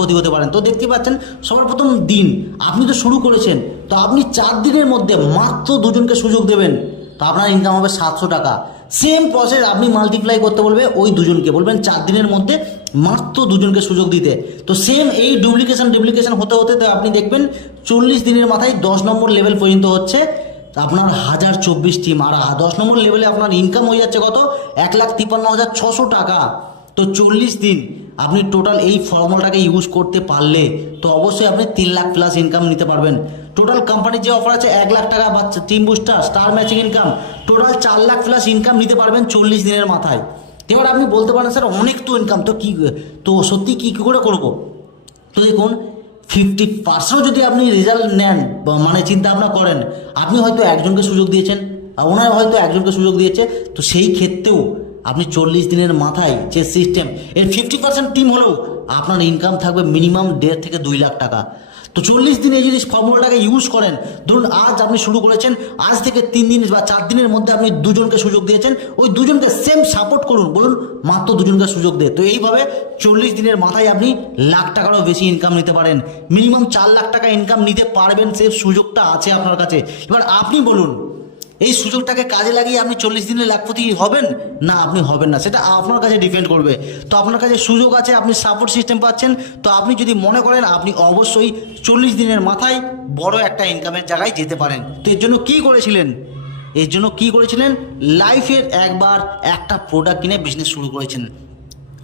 পতি হতে পারেন। তো দেখতে পাচ্ছেন সবার প্রথম দিন আপনি তো শুরু করেছেন, তো আপনি 4 দিনের মধ্যে মাত্র দুজনকে সুযোগ দেবেন, তো আপনার ইনকাম হবে 700 টাকা। সেম প্রসেস আপনি মাল্টিপ্লাই করতে বলবে ওই দুজনকে, বলবেন 4 দিনের মধ্যে মাত্র দুজনকে সুযোগ দিতে। তো সেম এই ডুপ্লিকেশন হতে হতে তো আপনি দেখবেন 40 দিনের মাথায় 10 নম্বর লেভেল পর্যন্ত হচ্ছে আপনার 1024 টিম, আর 10 নম্বর লেভেলে আপনার ইনকাম হয়ে যাচ্ছে কত, 1,53,600 টাকা। তো 40 দিন আপনি টোটাল এই ফর্মুলাটাকে ইউজ করতে পারলে তো অবশ্যই আপনি 3 লাখ প্লাস ইনকাম নিতে পারবেন। টোটাল কোম্পানির যে অফার আছে 1 লাখ টাকা বা team booster star matching income, total 4 lakh plus income নিতে পারবেন 40 দিনের মাথায়। এবার আপনি বলতে পারেন স্যার অনেক তো ইনকাম, তো কি তো সত্যি কী করে করবো? তো দেখুন 50% যদি আপনি রেজাল্ট নেন মানে চিন্তা ভাবনা করেন, আপনি হয়তো একজনকে সুযোগ দিয়েছেন, ওনার হয়তো একজনকে সুযোগ দিয়েছে, তো সেই ক্ষেত্রেও আপনি 40 দিনের মাথায় যে সিস্টেম এর 50% টিম হলেও আপনার ইনকাম থাকবে মিনিমাম 1.5 থেকে 2 লাখ টাকা। তো 40 দিনে যদি ফর্মুলাটাকে ইউজ করেন, ধরুন আজ আপনি শুরু করেছেন, আজ থেকে 3 দিন বা 4 দিনের মধ্যে আপনি দুজনকে সুযোগ দিয়েছেন, ওই দুজনকে সেম সাপোর্ট করুন, বলুন মাত্র দুজনকে সুযোগ দে। তো এইভাবে 40 দিনের মাথায় আপনি লাখ টাকারও বেশি ইনকাম নিতে পারেন, মিনিমাম 4 লাখ টাকা ইনকাম নিতে পারবেন, সে সুযোগটা আছে আপনার কাছে। এবার আপনি বলুন এই সুযোগটাকে কাজে লাগিয়ে আপনি 40 দিনে লাখপতি হবেন না আপনি হবেন না, সেটা আপনার কাছে ডিপেন্ড করবে। তো আপনার কাছে সুযোগ আছে, আপনি সাপোর্ট সিস্টেম পাচ্ছেন, তো আপনি যদি মনে করেন আপনি অবশ্যই 40 দিনের মাথায় বড় একটা ইনকামের জায়গায় যেতে পারেন। তো এর জন্য কী করেছিলেন লাইফের একবার একটা প্রোডাক্ট কিনে বিজনেস শুরু করেছেন।